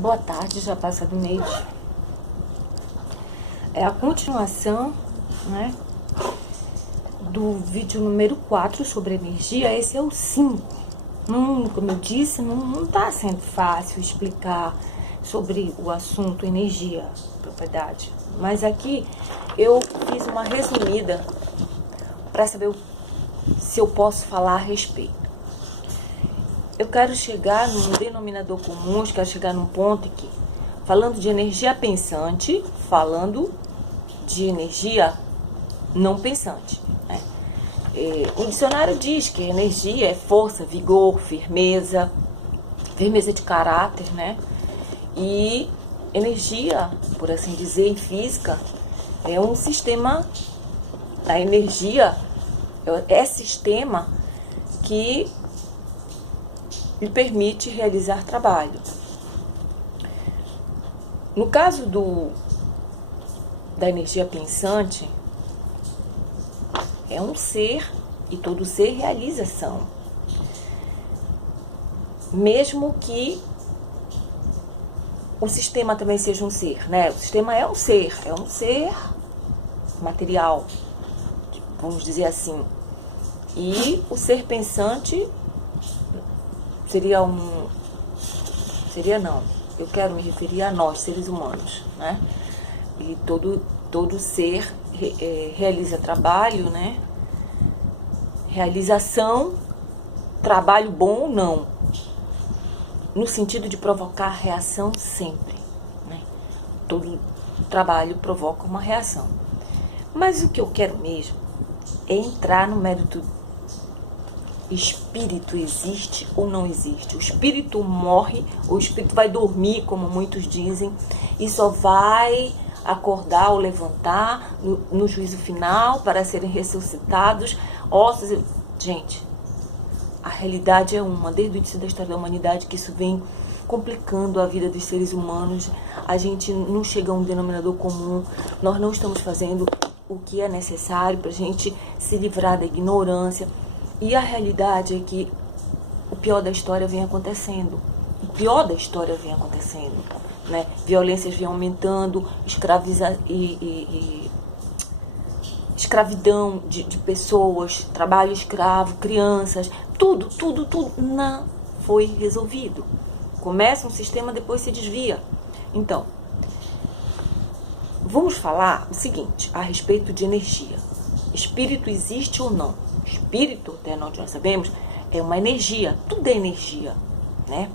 Boa tarde, já passa do mês. É a continuação, né, do vídeo número 4 sobre energia. Esse é o 5. Como eu disse, não tá sendo fácil explicar sobre o assunto energia, propriedade. Mas aqui eu fiz uma resumida para saber se eu posso falar a respeito. Eu quero chegar num denominador comum, quero chegar num ponto aqui, falando de energia pensante, falando de energia não pensante, né? O dicionário diz que energia é força, vigor, firmeza de caráter, né? E energia, por assim dizer, em física, é um sistema, a energia é sistema que lhe permite realizar trabalho. No caso da energia pensante, é um ser, e todo ser realiza ação. Mesmo que o sistema também seja um ser, né? O sistema é um ser material, vamos dizer assim. E o ser pensante eu quero me referir a nós, seres humanos, né? E todo ser realiza trabalho, né? Realização, trabalho bom ou não, no sentido de provocar reação sempre, né? Todo trabalho provoca uma reação. Mas o que eu quero mesmo é entrar no mérito: espírito existe ou não existe? O espírito morre, ou o espírito vai dormir, como muitos dizem, e só vai acordar ou levantar no juízo final para serem ressuscitados ossos. Gente, a realidade é uma, desde o início da história da humanidade, que isso vem complicando a vida dos seres humanos. A gente não chega a um denominador comum, nós não estamos fazendo o que é necessário para a gente se livrar da ignorância. E a realidade é que o pior da história vem acontecendo. Né? Violências vêm aumentando, escravidão de pessoas, trabalho escravo, crianças, tudo não foi resolvido. Começa um sistema, depois se desvia. Então, vamos falar o seguinte a respeito de energia. Espírito existe ou não? Espírito, até onde nós sabemos, é uma energia. Tudo é energia, né?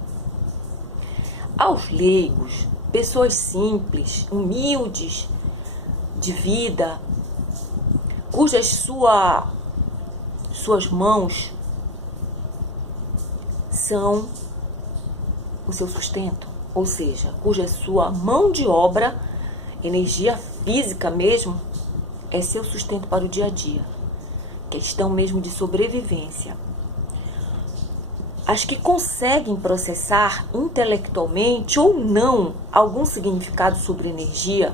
Aos leigos, pessoas simples, humildes de vida, cujas suas mãos são o seu sustento, ou seja, cuja sua mão de obra, energia física mesmo, é seu sustento para o dia a dia. Questão mesmo de sobrevivência. As que conseguem processar intelectualmente ou não algum significado sobre energia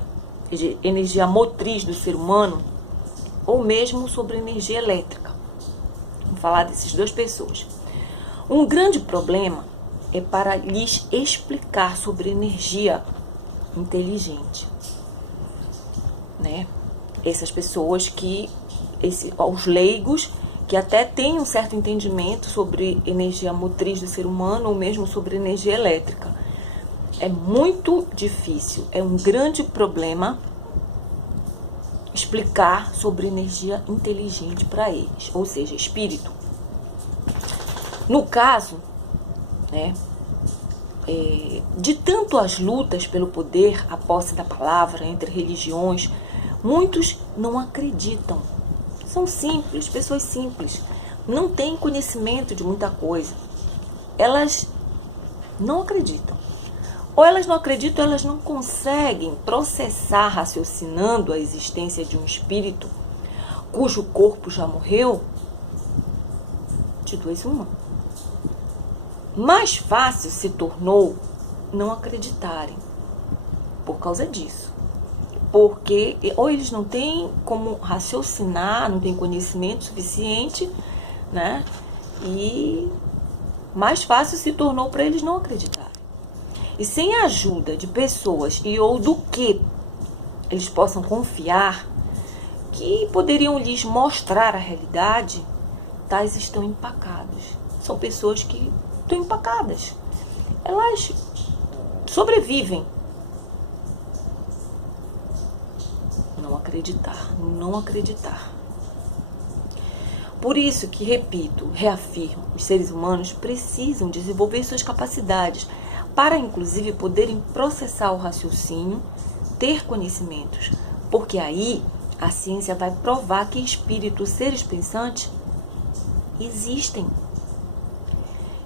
motriz do ser humano, ou mesmo sobre energia elétrica. Vamos falar dessas duas pessoas. Um grande problema é para lhes explicar sobre energia inteligente, né? Essas pessoas aos leigos, que até têm um certo entendimento sobre energia motriz do ser humano, ou mesmo sobre energia elétrica. É muito difícil, é um grande problema explicar sobre energia inteligente para eles, ou seja, espírito. No caso, né, de tanto as lutas pelo poder, a posse da palavra entre religiões, muitos não acreditam. São simples, pessoas simples, não têm conhecimento de muita coisa. Elas não acreditam. Ou elas não acreditam, elas não conseguem processar, raciocinando a existência de um espírito cujo corpo já morreu, de duas uma. Mais fácil se tornou não acreditarem por causa disso. Porque ou eles não têm como raciocinar, não têm conhecimento suficiente, né? E mais fácil se tornou para eles não acreditarem. e sem a ajuda de pessoas e ou do que eles possam confiar, que poderiam lhes mostrar a realidade, tais estão empacados. São pessoas que estão empacadas. Elas sobrevivem. Não acreditar, não acreditar. Por isso que, repito, reafirmo, os seres humanos precisam desenvolver suas capacidades para, inclusive, poderem processar o raciocínio, ter conhecimentos, porque aí a ciência vai provar que espíritos, seres pensantes, existem.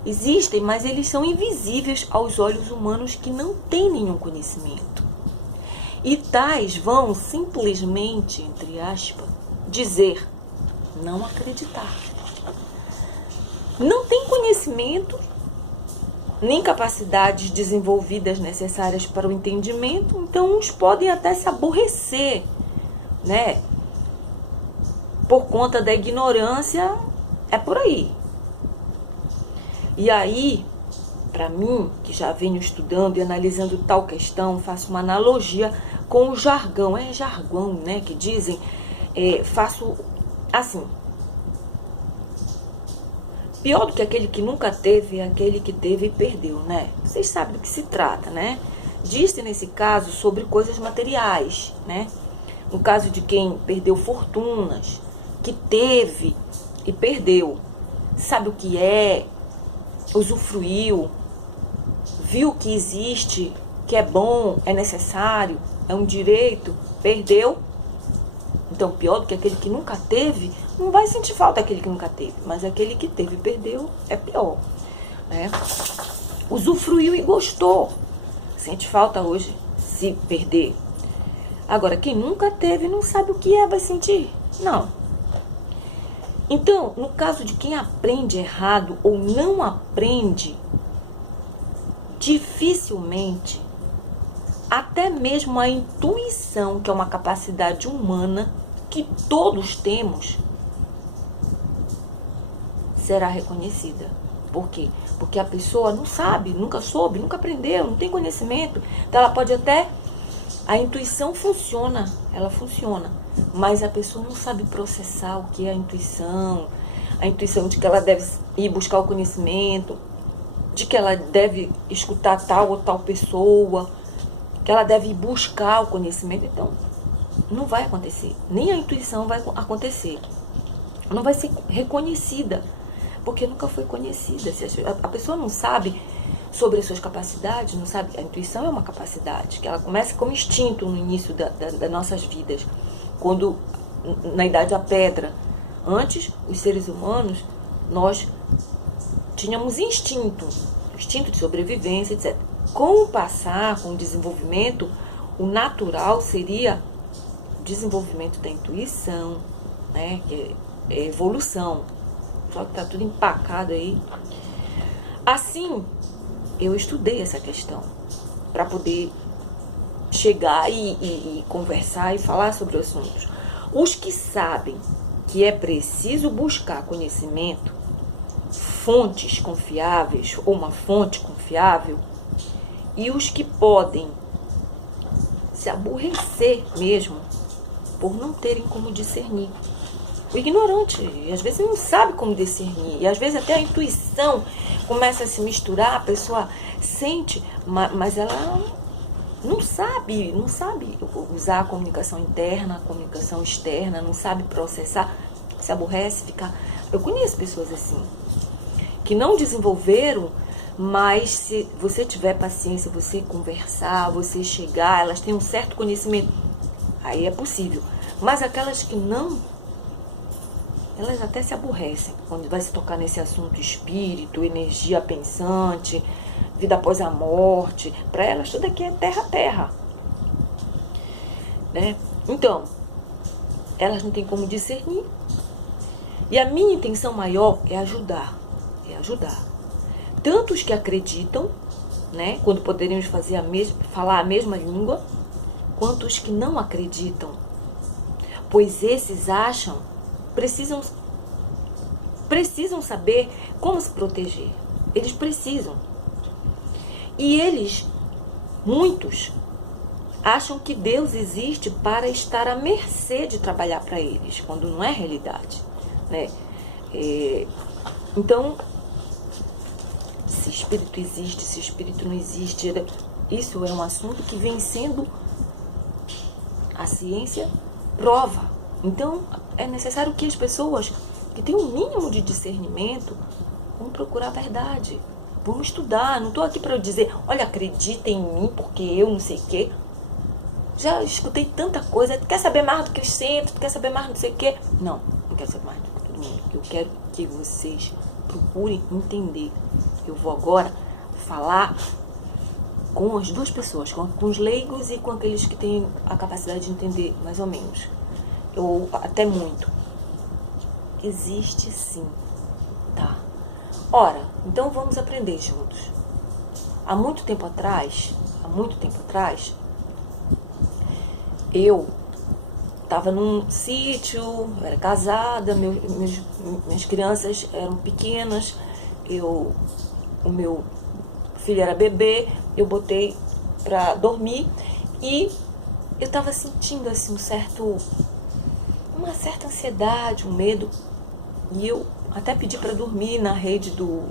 Existem, mas eles são invisíveis aos olhos humanos que não têm nenhum conhecimento. E tais vão simplesmente, entre aspas, dizer, não acreditar. Não tem conhecimento, nem capacidades desenvolvidas necessárias para o entendimento, então uns podem até se aborrecer, né? Por conta da ignorância, é por aí. E aí, para mim, que já venho estudando e analisando tal questão, faço uma analogia com o jargão. É jargão, né, que dizem, faço assim. Pior do que aquele que nunca teve é aquele que teve e perdeu, né? Vocês sabem do que se trata, né? Diz-se nesse caso sobre coisas materiais, né? No caso de quem perdeu fortunas, que teve e perdeu, sabe o que é, usufruiu, viu que existe, que é bom, é necessário, é um direito, perdeu. Então, pior do que aquele que nunca teve, não vai sentir falta daquele que nunca teve, mas aquele que teve e perdeu é pior, né? Usufruiu e gostou, sente falta hoje se perder. Agora, quem nunca teve não sabe o que é, vai sentir? Não. Então, no caso de quem aprende errado ou não aprende, dificilmente, até mesmo a intuição, que é uma capacidade humana que todos temos, será reconhecida. Por quê? Porque a pessoa não sabe, nunca soube, nunca aprendeu, não tem conhecimento. Então ela pode até... A intuição funciona, ela funciona, mas a pessoa não sabe processar o que é a intuição de que ela deve ir buscar o conhecimento, de que ela deve escutar tal ou tal pessoa, que ela deve ir buscar o conhecimento. Então, não vai acontecer, nem a intuição vai acontecer, não vai ser reconhecida, porque nunca foi conhecida. Se a pessoa não sabe sobre as suas capacidades, não sabe, a intuição é uma capacidade, que ela começa como instinto no início das nossas vidas, quando, na idade da pedra, antes, os seres humanos, nós tínhamos instinto de sobrevivência, etc. Com o passar, com o desenvolvimento, o natural seria o desenvolvimento da intuição, né, que é evolução, só que está tudo empacado aí. Assim, eu estudei essa questão para poder chegar e conversar e falar sobre o assunto. Os que sabem que é preciso buscar conhecimento, fontes confiáveis ou uma fonte confiável, e os que podem se aborrecer mesmo por não terem como discernir. O ignorante, às vezes, não sabe como discernir. E às vezes até a intuição começa a se misturar, a pessoa sente, mas ela não sabe usar a comunicação interna, a comunicação externa, não sabe processar, se aborrece, fica... Eu conheço pessoas assim, que não desenvolveram, mas se você tiver paciência, você conversar, você chegar, elas têm um certo conhecimento, aí é possível. Mas aquelas que não, elas até se aborrecem quando vai se tocar nesse assunto espírito, energia pensante, vida após a morte. Para elas tudo aqui é terra, né? Então, elas não têm como discernir. E a minha intenção maior é ajudar. Tanto os que acreditam, né, quando poderíamos falar a mesma língua, quanto os que não acreditam. Pois esses acham, precisam saber como se proteger. Eles precisam. E eles Muitos acham que Deus existe para estar à mercê de trabalhar para eles, quando não é realidade, né? Então, se espírito existe, se espírito não existe, isso é um assunto que vem sendo, a ciência prova. Então, é necessário que as pessoas que têm um mínimo de discernimento vão procurar a verdade, vão estudar. Não estou aqui para eu dizer, olha, acredita em mim porque eu não sei o quê. Já escutei tanta coisa. Tu quer saber mais do que os centros? Tu quer saber mais do que não sei o quê? Não quero saber mais do que todo mundo. Eu quero que vocês procurem entender. Eu vou agora falar com as duas pessoas, com os leigos e com aqueles que têm a capacidade de entender mais ou menos, ou até muito. Existe sim, tá? Ora, então vamos aprender juntos. Há muito tempo atrás, eu estava num sítio, eu era casada, minhas crianças eram pequenas, o meu filho era bebê, eu botei pra dormir e eu estava sentindo assim uma certa ansiedade, um medo, e eu até pedi para dormir na rede do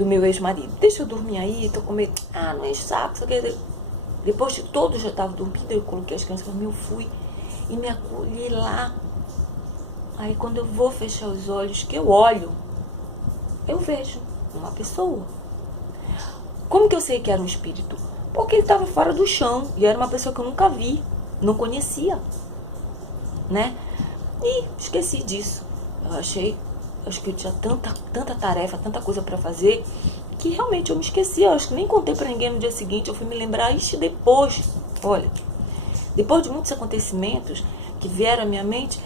meu ex-marido. Deixa eu dormir aí, tô com medo. Não enche o saco, só que depois que todos já estavam dormindo, eu coloquei as crianças para mim, eu fui e me acolhi lá. Aí quando eu vou fechar os olhos, que eu olho, eu vejo uma pessoa. Como que eu sei que era um espírito? Porque ele estava fora do chão e era uma pessoa que eu nunca vi, não conhecia, né? E esqueci disso. Acho que eu tinha tanta tarefa, tanta coisa para fazer, que realmente eu me esqueci. Eu acho que nem contei para ninguém no dia seguinte. Eu fui me lembrar depois. Olha, depois de muitos acontecimentos que vieram à minha mente.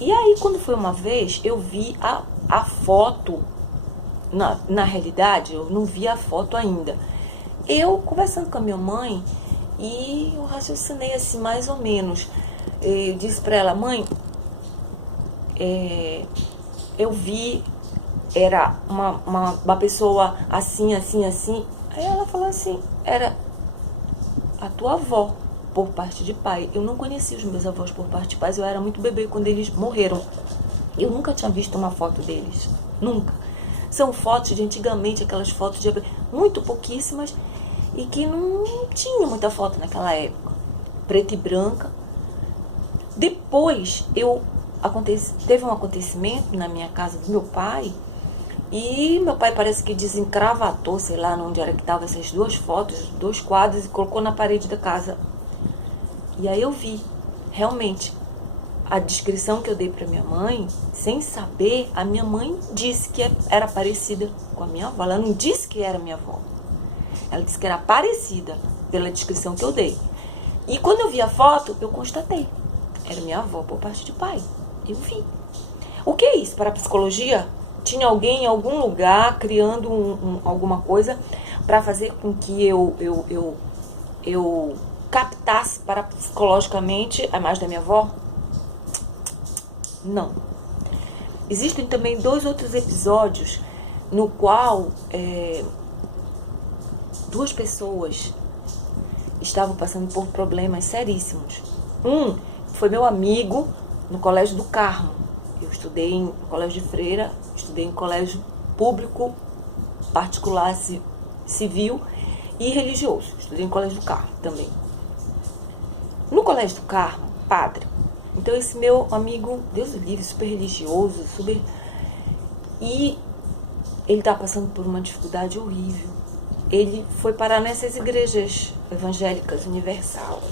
E aí, quando foi uma vez, eu vi a foto. Na realidade, eu não vi a foto ainda. Eu conversando com a minha mãe, e eu raciocinei assim, mais ou menos. Eu disse para ela, mãe, eu vi, era uma pessoa assim, assim, assim. Aí ela falou assim, era a tua avó, por parte de pai. Eu não conhecia os meus avós por parte de pais, eu era muito bebê quando eles morreram. Eu nunca tinha visto uma foto deles, nunca. São fotos de antigamente, aquelas fotos de muito pouquíssimas e que não tinha muita foto naquela época, preta e branca. Depois teve um acontecimento na minha casa do meu pai, e meu pai parece que desencravatou, sei lá onde era que estavam essas duas fotos, 2 quadros, e colocou na parede da casa. E aí eu vi, realmente, a descrição que eu dei para minha mãe, sem saber, a minha mãe disse que era parecida com a minha avó. Ela não disse que era minha avó. Ela disse que era parecida pela descrição que eu dei. E quando eu vi a foto, eu constatei. Era minha avó por parte de pai. Eu vi. O que é isso? Para a psicologia, tinha alguém em algum lugar criando alguma coisa para fazer com que eu captasse psicologicamente a imagem da minha avó? Não. Existem também 2 outros episódios no qual 2 pessoas estavam passando por problemas seríssimos. Um foi meu amigo no Colégio do Carmo. Eu estudei em colégio de freira, estudei em colégio público, particular, civil e religioso. Estudei em Colégio do Carmo também. No Colégio do Carmo, padre. Então esse meu amigo, Deus o livre, super religioso, e ele tá passando por uma dificuldade horrível. Ele foi parar nessas igrejas evangélicas, universal.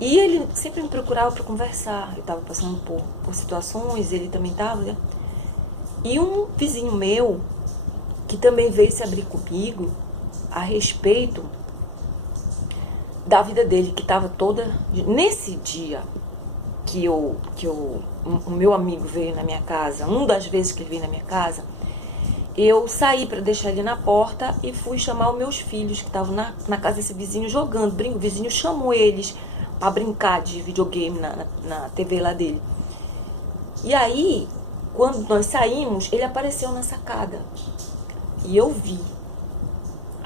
E ele sempre me procurava para conversar. Eu estava passando por situações, ele também estava, né? E um vizinho meu, que também veio se abrir comigo a respeito da vida dele, que estava toda... Nesse dia que o meu amigo veio na minha casa, uma das vezes que ele veio na minha casa, eu saí para deixar ele na porta e fui chamar os meus filhos, que estavam na casa desse vizinho jogando. O vizinho chamou eles para brincar de videogame na TV lá dele. E aí, quando nós saímos, ele apareceu na sacada. E eu vi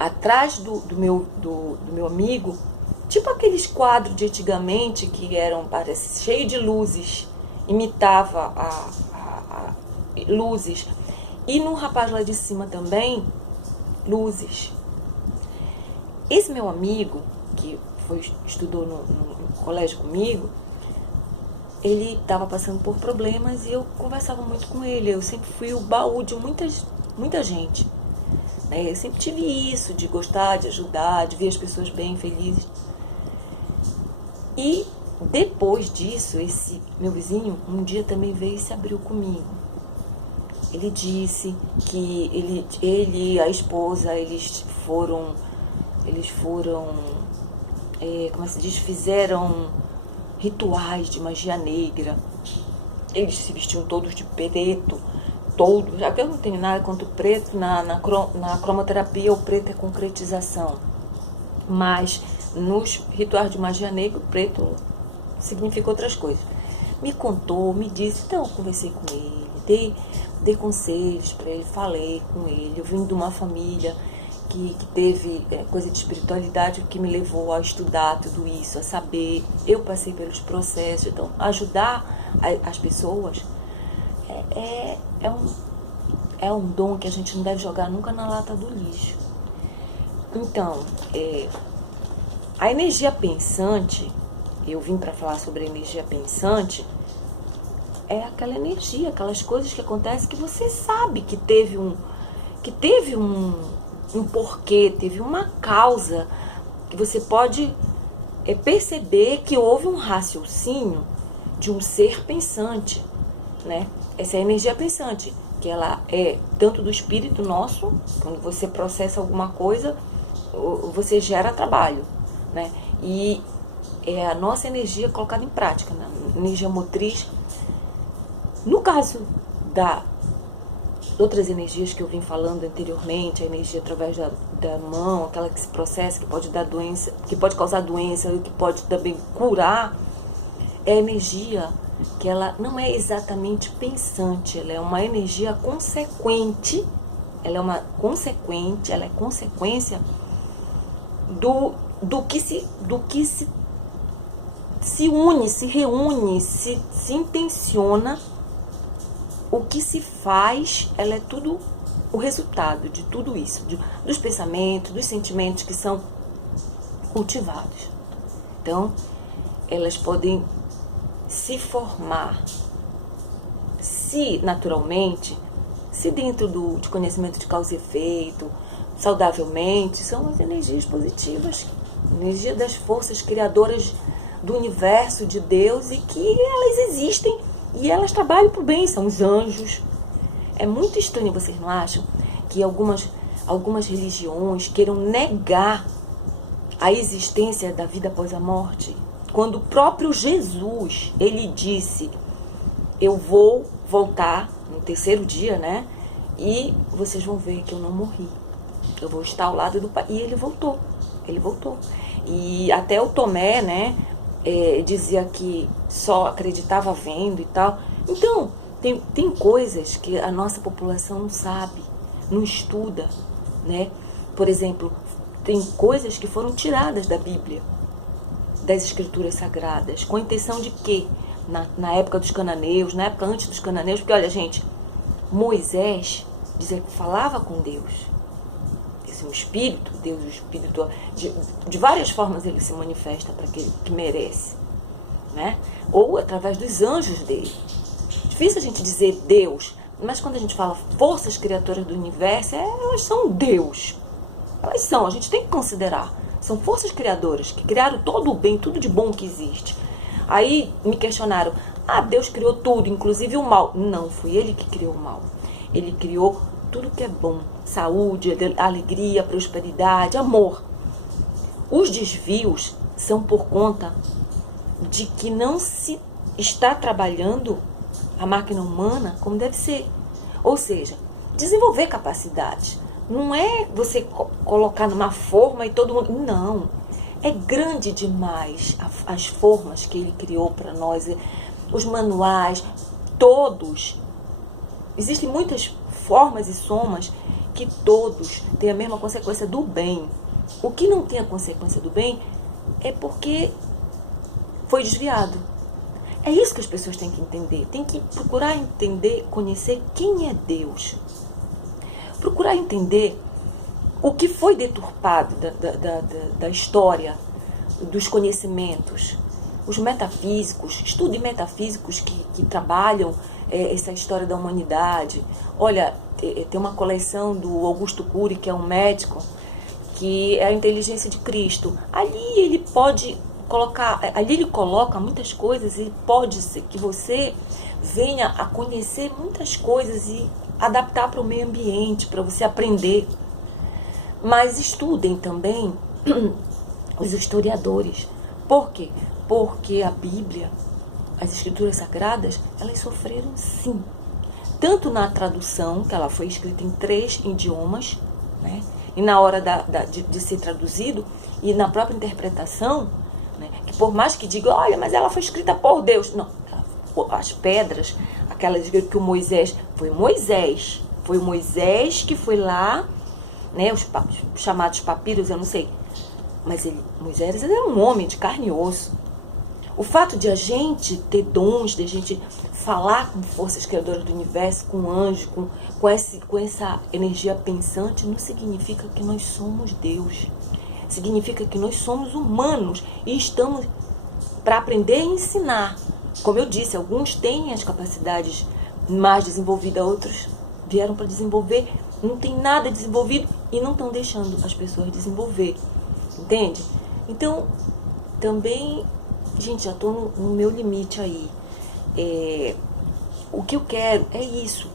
atrás do meu amigo, tipo aqueles quadros de antigamente que eram, parece, cheio de luzes, imitava luzes. E no rapaz lá de cima também, luzes. Esse meu amigo, que estudou no colégio comigo, ele estava passando por problemas e eu conversava muito com ele. Eu sempre fui o baú de muita gente. Né? Eu sempre tive isso, de gostar, de ajudar, de ver as pessoas bem, felizes. E depois disso, esse meu vizinho um dia também veio e se abriu comigo. Ele disse que ele e a esposa, eles foram, como se diz, fizeram rituais de magia negra. Eles se vestiam todos de preto, todos. Já que eu não tenho nada contra o preto, na cromoterapia o preto é concretização. Mas nos rituais de magia negra, o preto significa outras coisas. Me contou, me disse, então eu conversei com ele, dei conselhos para ele, falei com ele. Eu vim de uma família que teve coisa de espiritualidade que me levou a estudar tudo isso, a saber. Eu passei pelos processos. Então, ajudar as pessoas é um dom que a gente não deve jogar nunca na lata do lixo. Então, a energia pensante, eu vim para falar sobre a energia pensante, é aquela energia, aquelas coisas que acontecem que você sabe que teve um porquê, teve uma causa, que você pode perceber que houve um raciocínio de um ser pensante, né? Essa é a energia pensante, que ela é tanto do espírito nosso, quando você processa alguma coisa, você gera trabalho, né? E é a nossa energia colocada em prática, né? Energia motriz. No caso das outras energias que eu vim falando anteriormente, a energia através da mão, aquela que se processa, que pode dar doença, que pode causar doença, que pode também curar, é a energia que ela não é exatamente pensante, ela é uma energia consequente, ela é consequência do que se une, se reúne, se intenciona. O que se faz, ela é tudo o resultado de tudo isso, dos pensamentos, dos sentimentos que são cultivados. Então, elas podem se formar, se naturalmente, se dentro de conhecimento de causa e efeito, saudavelmente, são as energias positivas, energia das forças criadoras do universo, de Deus, e que elas existem. E elas trabalham para o bem, são os anjos. É muito estranho, vocês não acham? Que algumas religiões queiram negar a existência da vida após a morte. Quando o próprio Jesus, ele disse, eu vou voltar no terceiro dia, né? E vocês vão ver que eu não morri. Eu vou estar ao lado do Pai. E ele voltou. E até o Tomé, né? Dizia que só acreditava vendo e tal. Então, tem coisas que a nossa população não sabe, não estuda, né? Por exemplo, tem coisas que foram tiradas da Bíblia, das escrituras sagradas, com a intenção de quê? Na época dos cananeus, na época antes dos cananeus, porque olha, gente, Moisés dizia que falava com Deus. Um espírito, Deus, o espírito, de várias formas ele se manifesta para aquele que merece, né? Ou através dos anjos dele. Difícil a gente dizer Deus, mas quando a gente fala forças criadoras do universo, elas são Deus. Elas são, a gente tem que considerar. São forças criadoras que criaram todo o bem, tudo de bom que existe. Aí me questionaram, Deus criou tudo, inclusive o mal. Não, foi ele que criou o mal. Ele criou tudo que é bom, saúde, alegria, prosperidade, amor. Os desvios são por conta de que não se está trabalhando a máquina humana como deve ser. Ou seja, desenvolver capacidades. Não é você colocar numa forma e todo mundo... Não, é grande demais as formas que ele criou para nós, os manuais, todos. Existem muitas formas e somas que todos têm a mesma consequência do bem. O que não tem a consequência do bem é porque foi desviado. É isso que as pessoas têm que entender. Tem que procurar entender, conhecer quem é Deus. Procurar entender o que foi deturpado da história, dos conhecimentos. Os metafísicos, estudos metafísicos que trabalham essa história da humanidade. Olha, tem uma coleção do Augusto Cury, que é um médico, que é a inteligência de Cristo. Ali ele pode colocar, ali ele coloca muitas coisas e pode ser que você venha a conhecer muitas coisas e adaptar para o meio ambiente, para você aprender. Mas estudem também os historiadores. Por quê? Porque a Bíblia, as Escrituras Sagradas, elas sofreram sim. Tanto na tradução, que ela foi escrita em 3 idiomas, né? E na hora de ser traduzido, e na própria interpretação, né? Que por mais que diga, olha, mas ela foi escrita por Deus. Não, as pedras, aquelas que o Moisés, foi o Moisés que foi lá, né? Os chamados papiros, eu não sei. Mas Moisés era um homem de carne e osso. O fato de a gente ter dons, de a gente falar com forças criadoras do universo, com anjos, com essa energia pensante, não significa que nós somos Deus. Significa que nós somos humanos e estamos para aprender e ensinar. Como eu disse, alguns têm as capacidades mais desenvolvidas, outros vieram para desenvolver, não tem nada desenvolvido e não estão deixando as pessoas desenvolver. Entende? Então, também, gente, já estou no meu limite aí. O que eu quero é isso,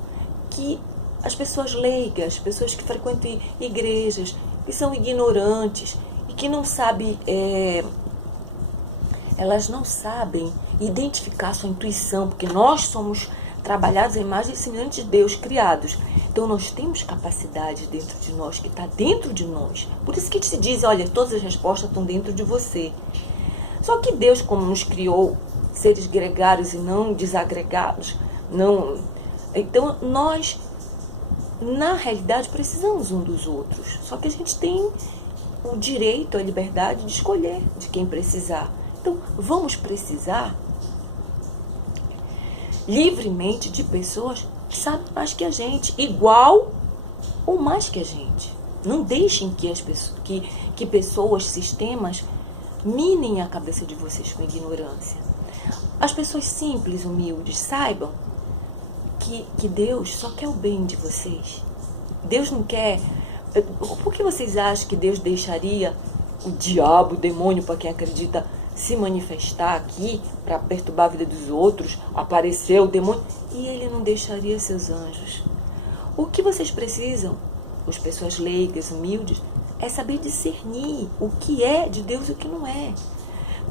que as pessoas leigas, pessoas que frequentam igrejas, que são ignorantes e que não sabem, elas não sabem identificar sua intuição, porque nós somos trabalhados à imagem e semelhança de Deus, criados. Então nós temos capacidade dentro de nós, que está dentro de nós. Por isso que se diz, olha, todas as respostas estão dentro de você. Só que Deus, como nos criou seres gregários e não desagregados, então nós, na realidade, precisamos um dos outros. Só que a gente tem o direito, a liberdade de escolher de quem precisar. Então vamos precisar livremente de pessoas que sabem mais que a gente, igual ou mais que a gente. Não deixem que pessoas, sistemas, minem a cabeça de vocês com ignorância. As pessoas simples, humildes, saibam que Deus só quer o bem de vocês. Deus não quer... Por que vocês acham que Deus deixaria o diabo, o demônio, para quem acredita, se manifestar aqui para perturbar a vida dos outros, aparecer o demônio, e ele não deixaria seus anjos? O que vocês precisam, as pessoas leigas, humildes, é saber discernir o que é de Deus e o que não é.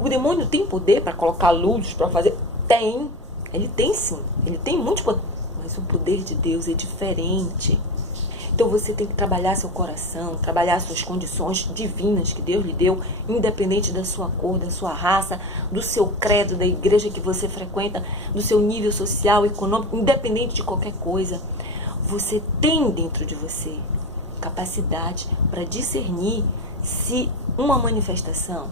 O demônio tem poder para colocar luzes, para fazer? Tem. Ele tem sim. Ele tem muito poder. Mas o poder de Deus é diferente. Então você tem que trabalhar seu coração, trabalhar suas condições divinas que Deus lhe deu, independente da sua cor, da sua raça, do seu credo, da igreja que você frequenta, do seu nível social, econômico, independente de qualquer coisa. Você tem dentro de você capacidade para discernir se uma manifestação